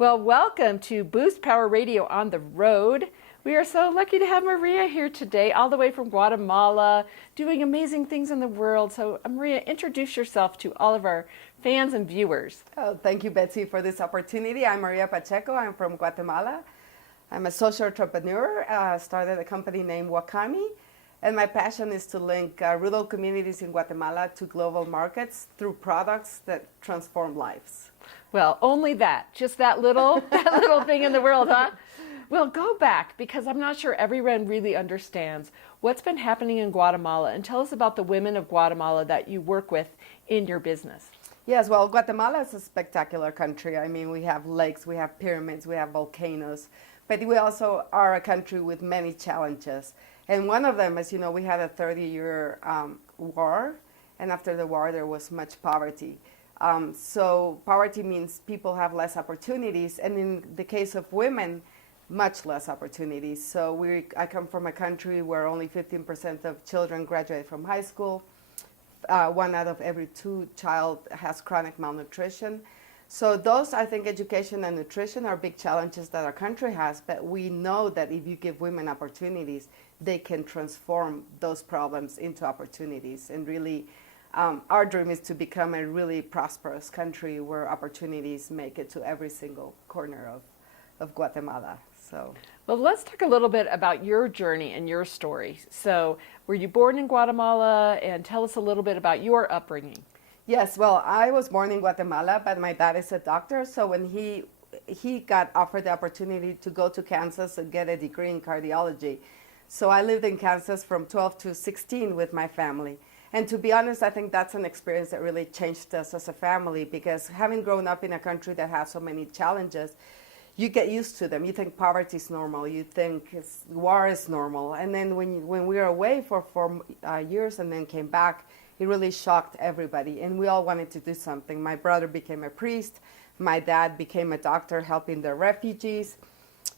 Well, welcome to Boost Power Radio on the road. We are so lucky to have Maria here today, all the way from Guatemala, doing amazing things in the world. So, Maria, introduce yourself to all of our fans and viewers. Oh, thank you, Betsy, for this opportunity. I'm Maria Pacheco. I'm from Guatemala. I'm a social entrepreneur. Started a company named Wakami. And my passion is to link rural communities in Guatemala to global markets through products that transform lives. Well, only that, just that little thing in the world, huh? Well, go back, because I'm not sure everyone really understands what's been happening in Guatemala, and tell us about the women of Guatemala that you work with in your business. Yes, well, Guatemala is a spectacular country. I mean, we have lakes, we have pyramids, we have volcanoes, but we also are a country with many challenges. And one of them, as you know, we had a 30-year war, and after the war there was much poverty. So poverty means people have less opportunities, and in the case of women, much less opportunities. So I come from a country where only 15% of children graduate from high school. 1 out of every 2 child has chronic malnutrition. So those, I think, education and nutrition are big challenges that our country has, but we know that if you give women opportunities, they can transform those problems into opportunities. And really, our dream is to become a really prosperous country where opportunities make it to every single corner of Guatemala. So, well, let's talk a little bit about your journey and your story. So, were you born in Guatemala? And tell us a little bit about your upbringing. Yes, well, I was born in Guatemala, but my dad is a doctor. So when he got offered the opportunity to go to Kansas and get a degree in cardiology. So I lived in Kansas from 12 to 16 with my family. And to be honest, I think that's an experience that really changed us as a family, because having grown up in a country that has so many challenges, you get used to them. You think poverty is normal. You think war is normal. And then when we were away for 4 years and then came back, it really shocked everybody. And we all wanted to do something. My brother became a priest. My dad became a doctor helping the refugees.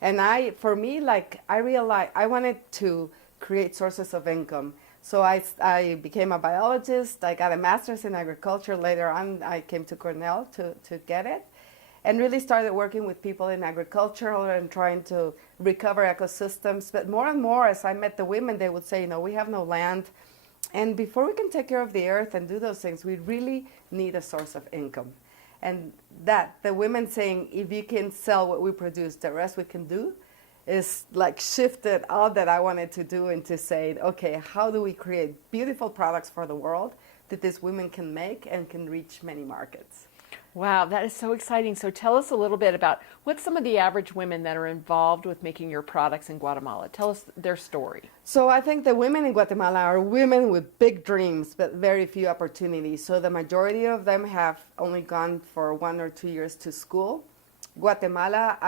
And I realized I wanted to create sources of income. So I became a biologist. I got a master's in agriculture. Later on, I came to Cornell to get it, and really started working with people in agriculture and trying to recover ecosystems. But more and more, as I met the women, they would say, we have no land. And before we can take care of the earth and do those things, we really need a source of income. And that, the women saying, if you can sell what we produce, the rest we can do, is like shifted all that I wanted to do into saying, okay, how do we create beautiful products for the world that these women can make and can reach many markets? Wow, that is so exciting. So tell us a little bit about what's some of the average women that are involved with making your products in Guatemala. Tell us their story. So I think the women in Guatemala are women with big dreams, but very few opportunities. So the majority of them have only gone for 1 or 2 years to school. Guatemala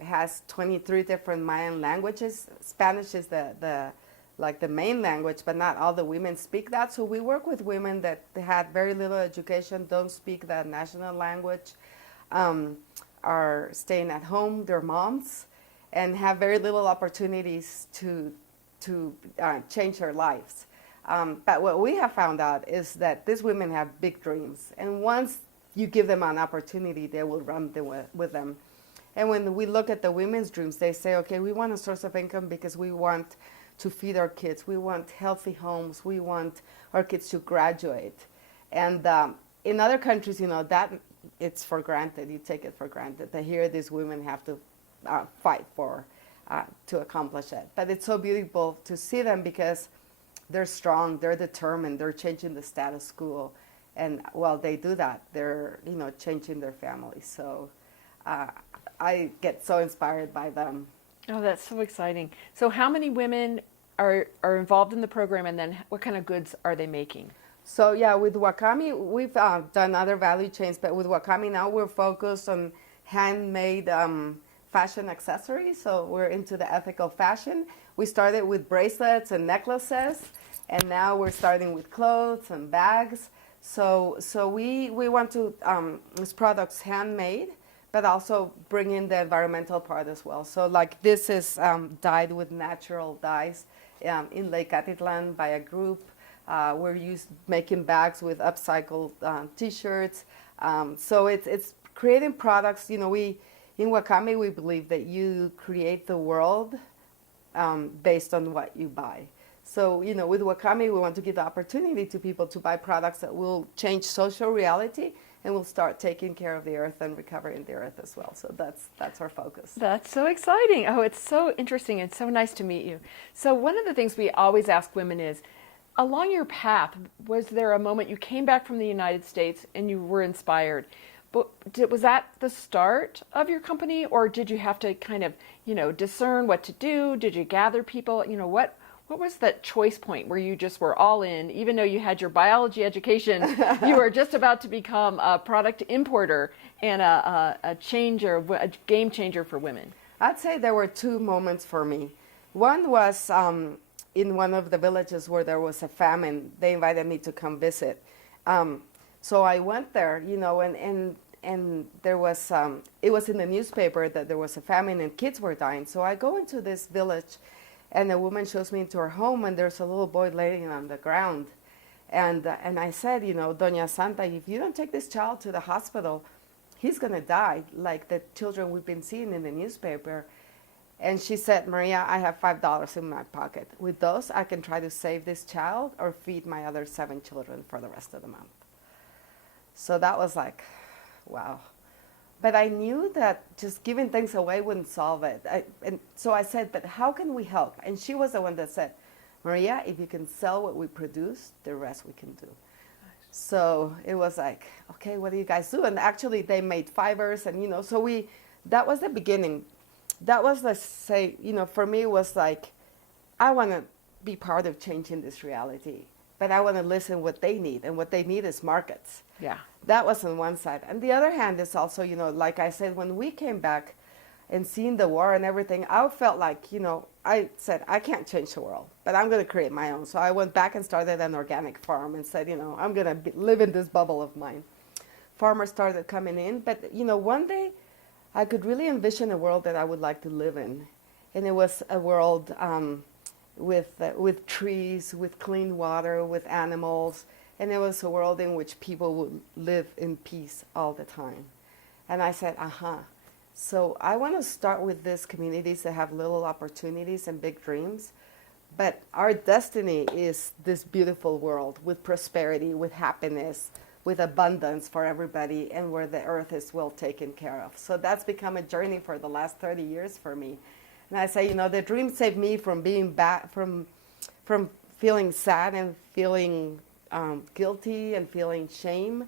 has 23 different Mayan languages. Spanish is the main language, but not all the women speak that. So we work with women that had very little education, don't speak that national language, are staying at home, they're moms, and have very little opportunities to change their lives. But what we have found out is that these women have big dreams, and once you give them an opportunity, they will run with them. And when we look at the women's dreams, they say, okay, we want a source of income because we want to feed our kids. We want healthy homes. We want our kids to graduate. And in other countries, that it's for granted. You take it for granted. But here, these women have to fight to accomplish it. But it's so beautiful to see them because they're strong, they're determined, they're changing the status quo. And while they do that, they're changing their families. So I get so inspired by them. Oh, that's so exciting. So how many women are involved in the program, and then what kind of goods are they making? So yeah, with Wakami, we've done other value chains, but with Wakami now we're focused on handmade fashion accessories. So we're into the ethical fashion. We started with bracelets and necklaces, and now we're starting with clothes and bags. So we want to, this product's handmade, but also bring in the environmental part as well. So like this is dyed with natural dyes in Lake Atitlan by a group. We're making bags with upcycled T-shirts. So it's creating products. In Wakami, we believe that you create the world based on what you buy. So, you know, with Wakami, we want to give the opportunity to people to buy products that will change social reality and will start taking care of the earth and recovering the earth as well. So that's our focus. That's so exciting. Oh, it's so interesting and so nice to meet you. So one of the things we always ask women is, along your path, was there a moment you came back from the United States and you were inspired? But was that the start of your company, or did you have to kind of, you know, discern what to do? Did you gather people? You know, what was that choice point where you just were all in, even though you had your biology education, you were just about to become a product importer and a game changer for women? I'd say there were two moments for me. One was in one of the villages where there was a famine. They invited me to come visit. So I went there, you know, and there was, it was in the newspaper that there was a famine and kids were dying. So I go into this village and a woman shows me into her home and there's a little boy laying on the ground. And I said, you know, Doña Santa, if you don't take this child to the hospital, he's going to die like the children we've been seeing in the newspaper. And she said, Maria, I have $5 in my pocket. With those, I can try to save this child or feed my other 7 children for the rest of the month. So that was like, wow. But I knew that just giving things away wouldn't solve it. And so I said, but how can we help? And she was the one that said, Maria, if you can sell what we produce, the rest we can do. Nice. So it was like, okay, what do you guys do? And actually they made fibers and, you know, so that was the beginning. That was, let's say, you know, for me it was like, I want to be part of changing this reality, but I want to listen what they need, and what they need is markets. Yeah. That was on one side. And the other hand is also, you know, like I said, when we came back and seeing the war and everything, I felt like, you know, I said, I can't change the world, but I'm going to create my own. So I went back and started an organic farm and said, you know, I'm going to live in this bubble of mine. Farmers started coming in, but, you know, one day I could really envision a world that I would like to live in. And it was a world with trees, with clean water, with animals. And it was a world in which people would live in peace all the time. And I said, So I want to start with these communities that have little opportunities and big dreams. But our destiny is this beautiful world with prosperity, with happiness, with abundance for everybody, and where the earth is well taken care of. So that's become a journey for the last 30 years for me. And I say, you know, the dream saved me from being from feeling sad and feeling guilty and feeling shame.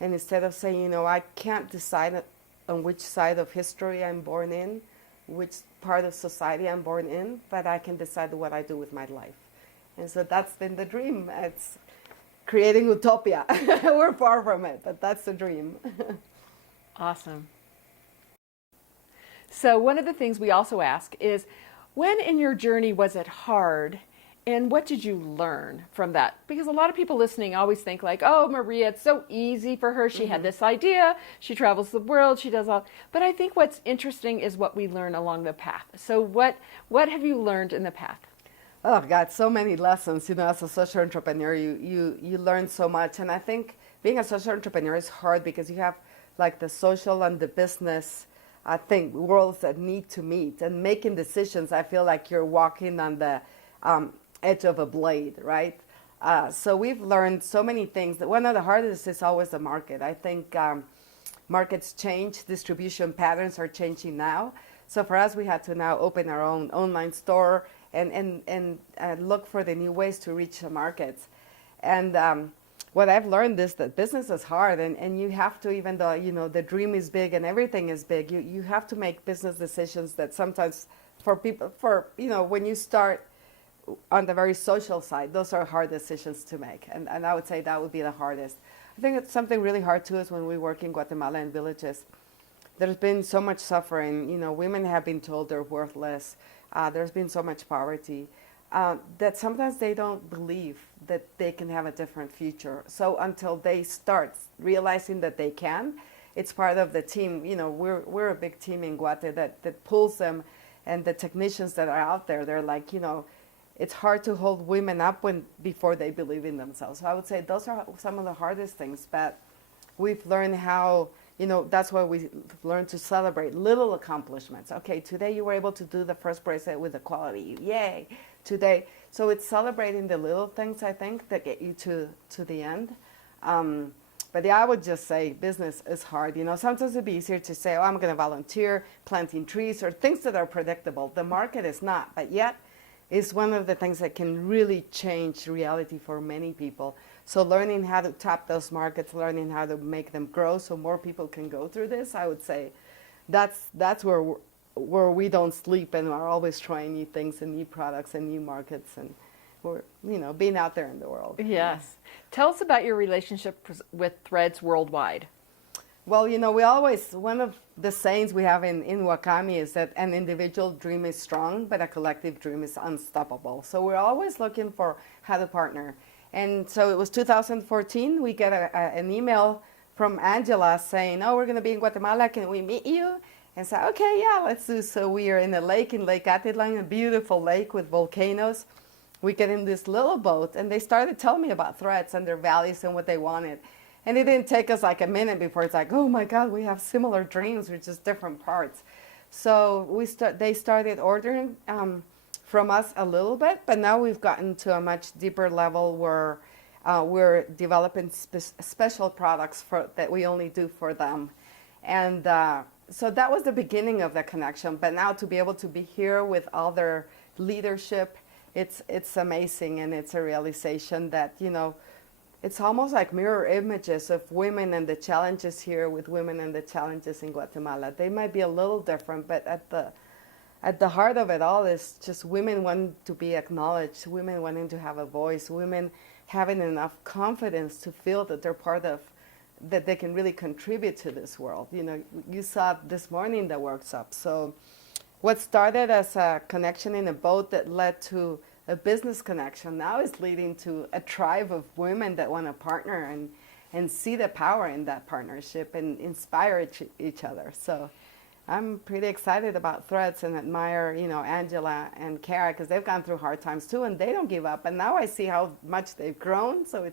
And instead of saying, you know, I can't decide on which side of history I'm born in, which part of society I'm born in, but I can decide what I do with my life. And so that's been the dream. It's creating utopia. We're far from it, but that's the dream. Awesome. So one of the things we also ask is, when in your journey was it hard, and what did you learn from that? Because a lot of people listening always think like, oh, Maria, it's so easy for her. She had this idea. She travels the world. She does all. But I think what's interesting is what we learn along the path. So what have you learned in the path? Oh, God, so many lessons. You know, as a social entrepreneur, you learn so much. And I think being a social entrepreneur is hard because you have like the social and the business, I think, worlds that need to meet. And making decisions, I feel like you're walking on the edge of a blade, right? So we've learned so many things. One of the hardest is always the market. I think markets change, distribution patterns are changing now. So for us, we had to now open our own online store and look for the new ways to reach the markets. And what I've learned is that business is hard, and you have to, even though, you know, the dream is big and everything is big, you have to make business decisions that sometimes for people, you know, when you start on the very social side, those are hard decisions to make. And I would say that would be the hardest. I think it's something really hard too is when we work in Guatemala in villages. There's been so much suffering. You know, women have been told they're worthless. There's been so much poverty that sometimes they don't believe that they can have a different future. So until they start realizing that they can, it's part of the team. You know, we're a big team in Guate that pulls them, and the technicians that are out there, they're like, you know, it's hard to hold women up before they believe in themselves. So I would say those are some of the hardest things, but we've learned how, that's why we learn to celebrate little accomplishments. Okay, today you were able to do the first bracelet with the quality. Yay! Today. So it's celebrating the little things, I think, that get you to the end. But yeah, I would just say business is hard. Sometimes it'd be easier to say, oh, I'm going to volunteer planting trees or things that are predictable. The market is not, but yet it's one of the things that can really change reality for many people. So learning how to tap those markets, learning how to make them grow so more people can go through this, I would say that's where we don't sleep and are always trying new things and new products and new markets, and we're being out there in the world. Yes. Tell us about your relationship with Threads Worldwide. Well, one of the sayings we have in Wakami is that an individual dream is strong, but a collective dream is unstoppable. So we're always looking for how to partner. And so it was 2014, we get an email from Angela saying, oh, we're going to be in Guatemala, can we meet you? And so, okay, yeah, let's do. So we are in a lake, in Lake Atitlan, a beautiful lake with volcanoes. We get in this little boat, and they started telling me about Threads and their values and what they wanted. And it didn't take us like a minute before it's like, oh my God, we have similar dreams, we're just different parts. So they started ordering from us a little bit, but now we've gotten to a much deeper level where we're developing special products that we only do for them. And so that was the beginning of the connection. But now to be able to be here with all their leadership, it's amazing, and it's a realization that, it's almost like mirror images of women and the challenges here with women and the challenges in Guatemala. They might be a little different, but at the heart of it all is just women wanting to be acknowledged, women wanting to have a voice, women having enough confidence to feel that they're part of, that they can really contribute to this world. You saw this morning the workshop. So what started as a connection in a boat that led to a business connection now is leading to a tribe of women that want to partner and see the power in that partnership and inspire each other. So I'm pretty excited about Threads and admire, Angela and Kara, because they've gone through hard times too, and they don't give up. And now I see how much they've grown, so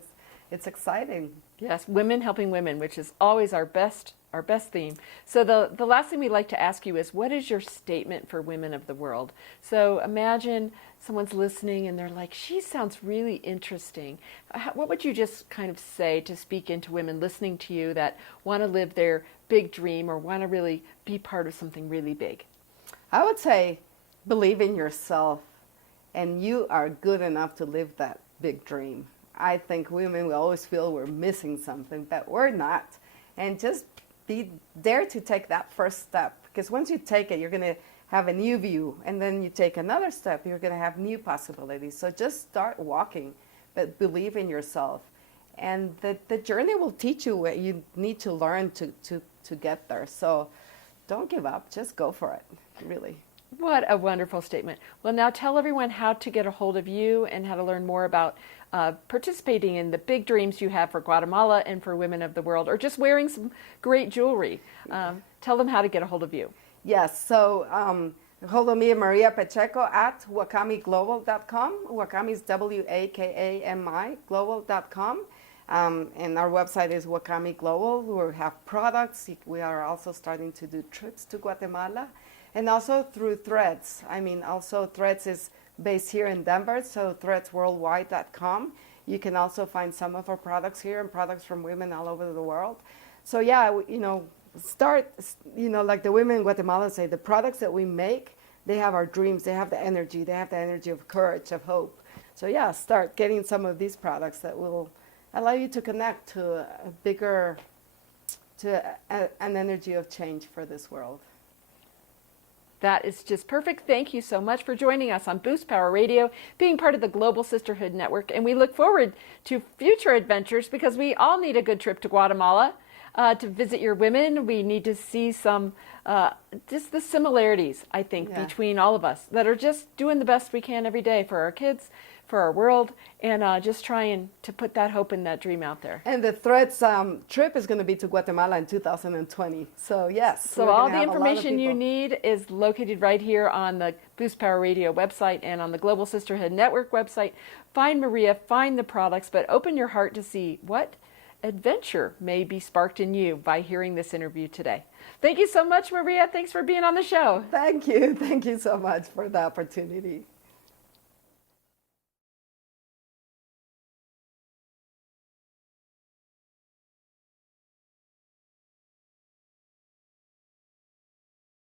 it's exciting. Yes, women helping women, which is always our best theme. So the last thing we'd like to ask you is, what is your statement for women of the world? So imagine someone's listening and they're like, she sounds really interesting. What would you just kind of say to speak into women listening to you that want to live their big dream or want to really be part of something really big? I would say, believe in yourself, and you are good enough to live that big dream. I think women, we always feel we're missing something, but we're not. And just be there to take that first step, because once you take it, you're going to have a new view, and then you take another step, you're going to have new possibilities. So just start walking, but believe in yourself. And the journey will teach you what you need to learn to get there. So don't give up, just go for it, really. What a wonderful statement. Well, now tell everyone how to get a hold of you and how to learn more about participating in the big dreams you have for Guatemala and for women of the world, or just wearing some great jewelry. Tell them how to get a hold of you. Yes, so hold of me, Maria Pacheco, at wakamiglobal.com. Wakami is WAKAMI, global.com. And our website is Wakami Global. We have products. We are also starting to do trips to Guatemala. And also through Threads. Also Threads is based here in Denver, so threadsworldwide.com. You can also find some of our products here and products from women all over the world. So yeah, start, like the women in Guatemala say, the products that we make, they have our dreams, they have the energy of courage, of hope. So yeah, start getting some of these products that will allow you to connect to an energy of change for this world. That is just perfect. Thank you so much for joining us on Boost Power Radio, being part of the Global Sisterhood Network. And we look forward to future adventures, because we all need a good trip to Guatemala to visit your women. We need to see some, just the similarities, I think, between all of us that are just doing the best we can every day for our kids, for our world, and just trying to put that hope and that dream out there. And the Threads trip is going to be to Guatemala in 2020. So yes. So all the information you need is located right here on the Boost Power Radio website and on the Global Sisterhood Network website. Find Maria, find the products, but open your heart to see what adventure may be sparked in you by hearing this interview today. Thank you so much, Maria. Thanks for being on the show. Thank you. Thank you so much for the opportunity.